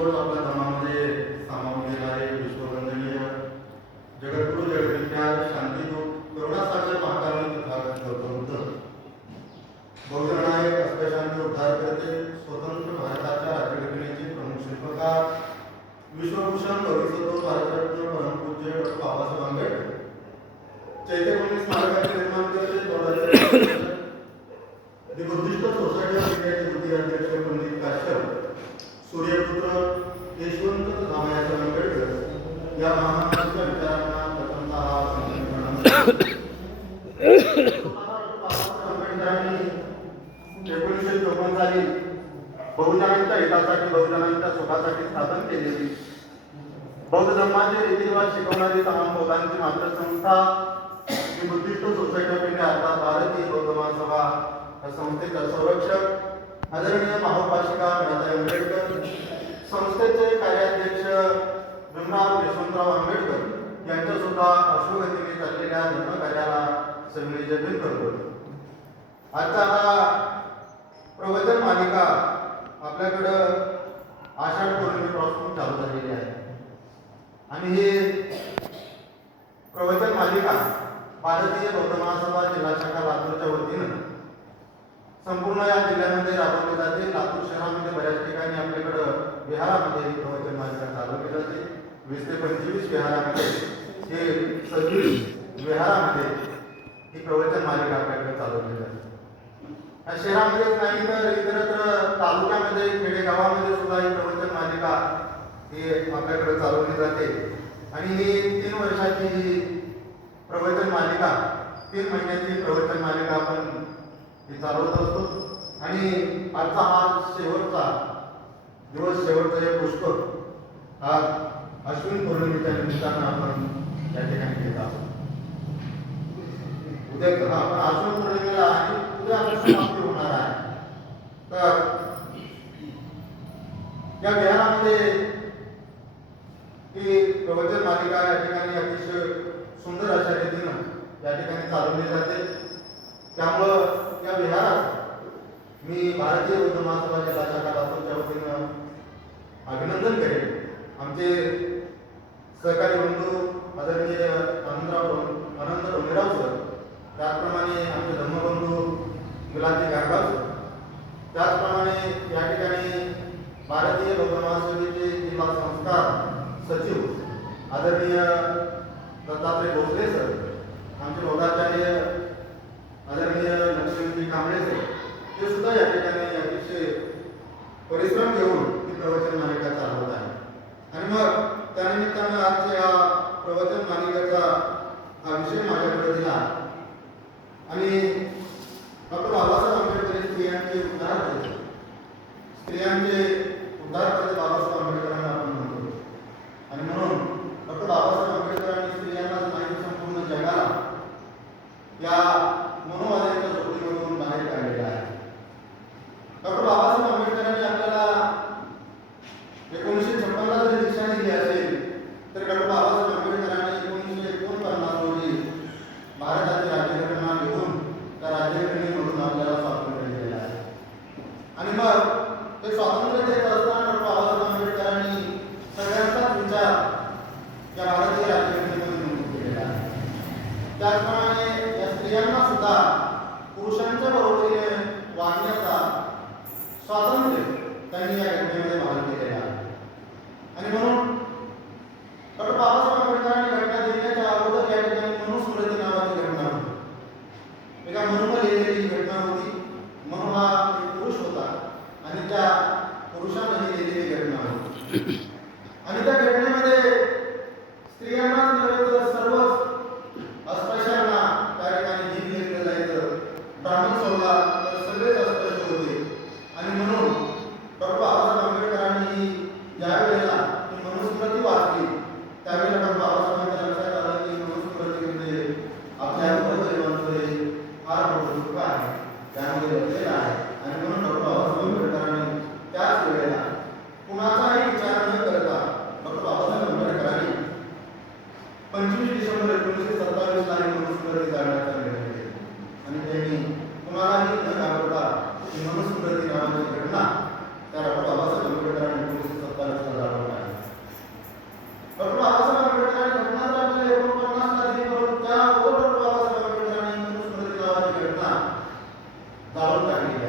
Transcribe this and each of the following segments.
सोड आपल्या धर्मामध्ये सामावून घेणारे विश्ववंदनीय जगद्गुरु जगविख्यात शांतीदूत करुणासागर महाकाली तथागत गौतम बुद्ध बहुजननायक अस्पशांती उद्धारकर्ते स्वतंत्र भारताच्या राज्यघटनेचे प्रमुख शिल्पकार. विश्वभूषण भविष्यतो भारतरत्न परमपूज्य डॉक्टर बाबासाहेब आंबेडकर. चैत्यभूमी स्मारकाचे निर्माण केले दोन हजार The बुद्धिस्ट सोसायटी ऑफ इंडियाचे बुद्धी अध्यक्ष पंडित काश्यप. सूर्यपुत्र यशवंत रामायण आंबेडकर या विचारांना प्रथमतः आंबेडकरांनी एकोणीसशे चोपन्न साली बहुजनांच्या हितासाठी बहुजनांच्या सुखासाठी स्थापन केलेली बौद्ध धर्माचे रीतिरिवाज शिकवणारी तमाम बौद्धांची मातृसंस्था ही बुद्धिस्ट सोसायटी ऑफ इंडिया अर्थात भारतीय बौद्ध महासभा या संस्थेचा संरक्षक आदरणीय महाउपाशिका आंबेडकर संस्थेचे कार्याध्यक्ष भीमराव यशवंतराव आंबेडकर यांच्या सुद्धा अश्वगतीने चाललेल्या धर्मकार्याला सगळे जमीन करतो आजचा हा प्रवचन मालिका आपल्याकडं आषाढ पौर्णिमेपासून चालू झालेली आहे. आणि हे प्रवचन मालिका भारतीय बौद्ध महासभा जिल्हा शाखा लातूरच्या वतीनं संपूर्ण या जिल्ह्यामध्ये राबवली जाते लातूर शहरामध्ये बऱ्याच ठिकाणी आपल्याकडं विहारामध्ये ही प्रवचन मालिका चालवली जाते वीस ते पंचवीस विहारामध्ये. हे सव्वीस विहारामध्ये ही प्रवचन मालिका आपल्याकडे चालवली जाते या शहरामध्येच नाही तर इतरत्र तालुक्यामध्ये खेडेगावामध्ये सुद्धा ही प्रवचन मालिका ही आपल्याकडे चालवली जाते. आणि ही तीन वर्षाची ही प्रवचन मालिका तीन महिन्याची प्रवचन मालिका आपण ही चालवत असतो. आणि आजचा हा शेवटचा दिवस शेवटचा हे पुष्प हा अश्विन पौर्णिमेच्या निमित्तानं आपण या ठिकाणी घेत आहोत. उद्या हा, आपण अश्विन पौर्णिमेला आणि उद्या आपण समाप्ती होणार आहे. तर या विहारामध्ये ही प्रवचन मालिका या ठिकाणी अतिशय सुंदर अशा रीतीनं या ठिकाणी चालवली जाते. त्यामुळं या विहारात मी भारतीय बौद्ध महासभा जिल्हा शाखा लातूरच्या वतीनं अभिनंदन करेन. आमचे सहकारी बंधू आदरणीय आनंदराव अनंत डोंगराव सर त्याचप्रमाणे आमचे धर्मबंधू गुलाबजी गारगाव सर त्याचप्रमाणे या ठिकाणी भारतीय बौद्ध महासभेचे जिल्हा संस्कार सचिव आदरणीय दत्तात्रय भोसले सर आमचे बौद्धाचार्य आदरणीय लक्ष्मीजी कांबळे सर हे सुद्धा या ठिकाणी अतिशय परिश्रम घेऊन ही प्रवचन मालिका चालवत आहे आणि मग त्यानिमित्तानं आजच्या या प्रवचन मालिकेचा हा विषय माझ्याकडे दिला आणि डॉक्टर बाबासाहेब आंबेडकर हे स्त्रियांचे उद्धार करते स्त्रियांचे उद्धार करते बाबासाहेब आंबेडकरांना आपण म्हणतो आणि म्हणून डॉक्टर बाबासाहेब आंबेडकरांनी स्त्रियांना माहिती संपूर्ण जगाला या मनोवादाच्या जोडीमधून बाहेर काढलेला आहे डॉक्टर बाबासाहेब आंबेडकरांनी आपल्याला एकोणीसशे छप्पनला जरी दीक्षा दिली असेल तर डॉक्टर बाबासाहेब आंबेडकरांनी एकोणीसशे एकोणपन्नास रोजी भारताची राज्यघटना लिहून त्या राज्यघटनेमधून आपल्याला स्वातंत्र्य दिलेलं आहे आणि मग ते स्वातंत्र्य देत असताना डॉक्टर बाबासाहेब आंबेडकरांनी सगळ्यांचाच विचार या भारतीय राज्यघटनेमध्ये नमूद केलेला आहे त्याचप्रमाणे या स्त्रियांना सुद्धा पुरुषांच्या बरोबरीने वागण्याचा स्वातंत्र्य त्यांनी या घटनेमध्ये बहाल केलेला आहे आणि म्हणून डॉक्टर बाबासाहेब आंबेडकरांनी घटना देण्याच्या अगोदर या ठिकाणी मनुस्मृती नावाची घटना होती एका मनुला लिहिलेली ही घटना होती मनु हा एक पुरुष होता आणि त्या पुरुषाने ही लिहिलेली घटना होती आणि त्या घटनेमध्ये स्त्रियांनाच नव्हे तर सर्वच अस्पृश्यांना त्या ठिकाणी जीव घेतलं जायचं असला तर सगळेच अस्पष्ट होते आणि म्हणून தவறு தகவல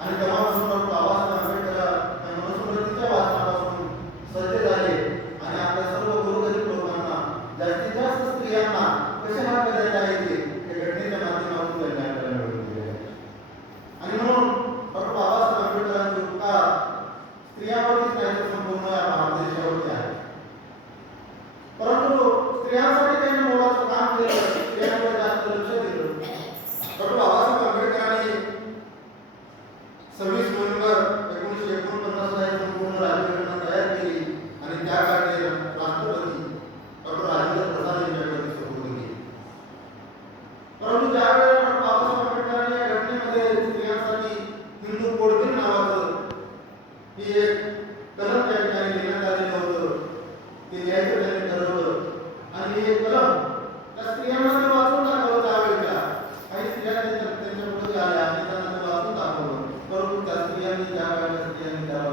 அதுக்கு ही एक कलम त्या ठिकाणी लिहिण्यात आलेलं होतं. ते लिहायचं त्यांनी ठरवलं. आणि हे कलम त्या स्त्रियांमध्ये वाचून दाखवलं त्यावेळेच्या काही स्त्रिया त्यांच्या पुढे आल्या आणि त्यांना ते वाचून दाखवलं. परंतु त्या स्त्रियांनी त्या वेळेला स्त्रियांनी त्याला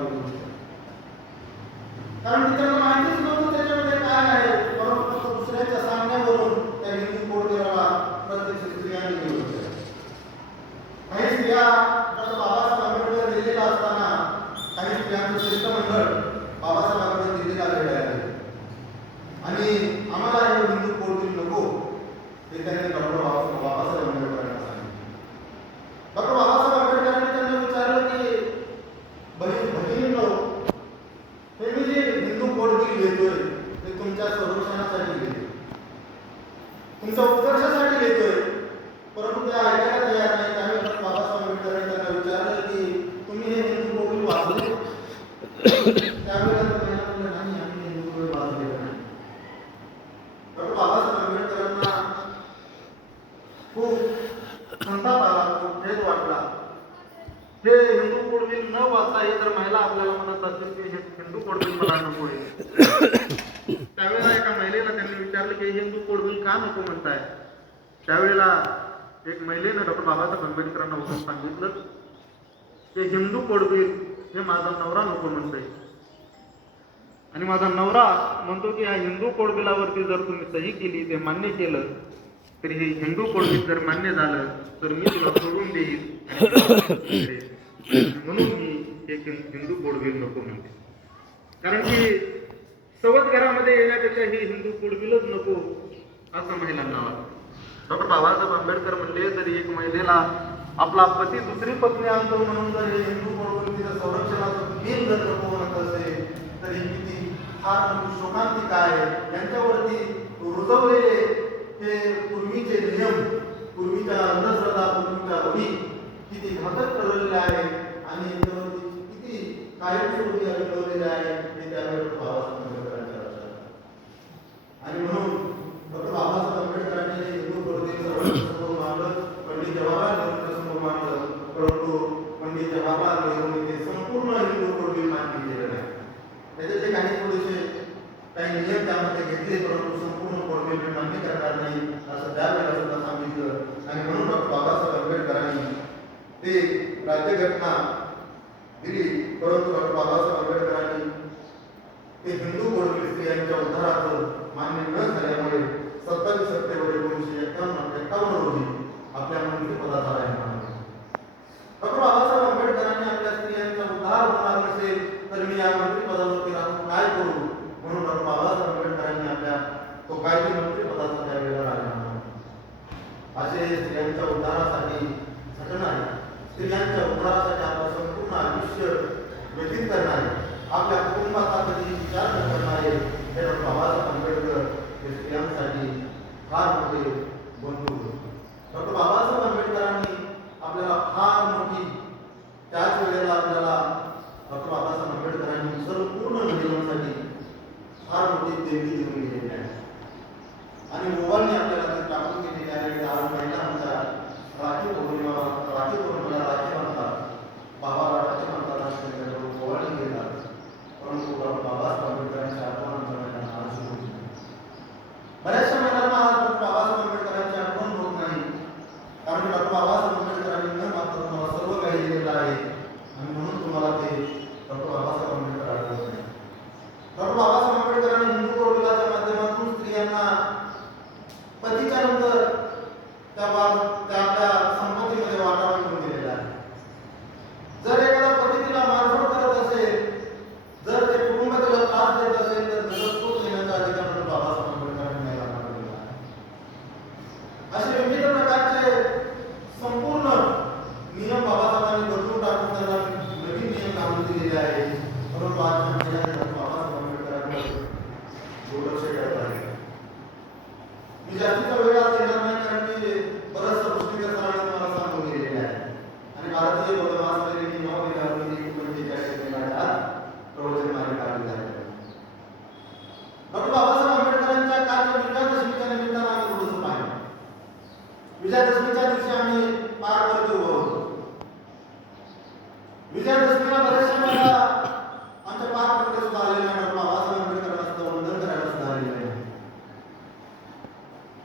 कारण की त्यांना माहितीच नव्हतं त्याच्यामध्ये काय आहे परंतु फक्त दुसऱ्याच्या सांगण्यावरून त्या हिंदू कोडदेवाला प्रत्यक्ष स्त्रियांनी विरोध केला काही स्त्रिया डॉक्टर बाबासाहेब आंबेडकर दिल्लीला असताना काही शिष्टमंडळ बाबासाहेब दिल्लीला भेटायला आहे आणि आम्हाला हे हिंदू कोड नको? हे त्यांनी डॉक्टर बाबासाहेब बाबासाहेब आंबेडकरांना सांगितलं डॉक्टर बाबासाहेब आंबेडकरांनी त्यांना विचारलं की बहीण भगिनींनो हे मी जे हिंदू कोड बिल लिहितोय ते तुमच्या संरक्षणासाठी लिहितोय तुमच्या उत्कर्षासाठी लिहितोय परंतु ते ऐकायला तयार नाही त्यावेळी डॉक्टर बाबासाहेब आंबेडकरांनी त्यांना विचारलं की तुम्ही हे हिंदू कोड बिल वाचले त्यावेळेला त्या महिला म्हणल्या, नाही आम्ही हे हिंदू नाही डॉक्टर बाबासाहेब आंबेडकरांना खूप संताप आला खूप खेद वाटला हे हिंदू कोडबिल न वाचता हे जर महिला आपल्याला म्हणत असतील की हे हिंदू कोडबिल मला नको आहे त्यावेळेला एका महिलेला त्यांनी विचारलं की हिंदू कोडबिल का नको म्हणताय त्यावेळेला एक महिलेनं डॉक्टर बाबासाहेब आंबेडकरांना उठून सांगितलं की हिंदू कोडबिल हे माझा नवरा नको म्हणतोय. आणि माझा नवरा म्हणतो की ह्या हिंदू कोडबिलावरती जर तुम्ही सही केली ते मान्य केलं तर हे हिंदू कोडबिल जर मान्य झालं तर मी तुला सोडून देईन म्हणून मी एक हिंदू कोडबिल नको म्हणते. कारण की सवत घरामध्ये येण्यापेक्षा हे हिंदू कोडबिलच नको असं महिलांना वाटतं. डॉक्टर बाबासाहेब आंबेडकर म्हणले तरी एक महिलेला आपला पती दुसरी पत्नी आणतो म्हणून जर हे हिंदू कोडबिल संरक्षणाचं मेन जर नको असेल तर ही किती फार म्हणजे मोठी शोकांतिका आहे? यांच्यावरती रुजवलेले हे पूर्वीचे नियम पूर्वीच्या अंधश्रद्धा पूर्वीच्या रूढी किती घातक ठरवलेले आहे? आणि किती कायमस्वरूपी अनुभवलेले आहे हे त्यावेळेस జరిగిన व्यतीत करणारे आपल्या कुटुंबाचा कधी विचार न करणारे हे डॉक्टर बाबासाहेब आंबेडकर हे स्त्रियांसाठी फार मोठे बंधू होते. डॉक्टर बाबासाहेब आंबेडकरांनी आपल्याला फार मोठी त्याच वेळेला आपल्याला डॉक्टर बाबासाहेब आंबेडकरांनी संपूर्ण महिलांसाठी फार मोठी देणगी देऊन गेलेली आहे. आणि मोबाईलने आपल्याला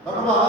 잠깐만.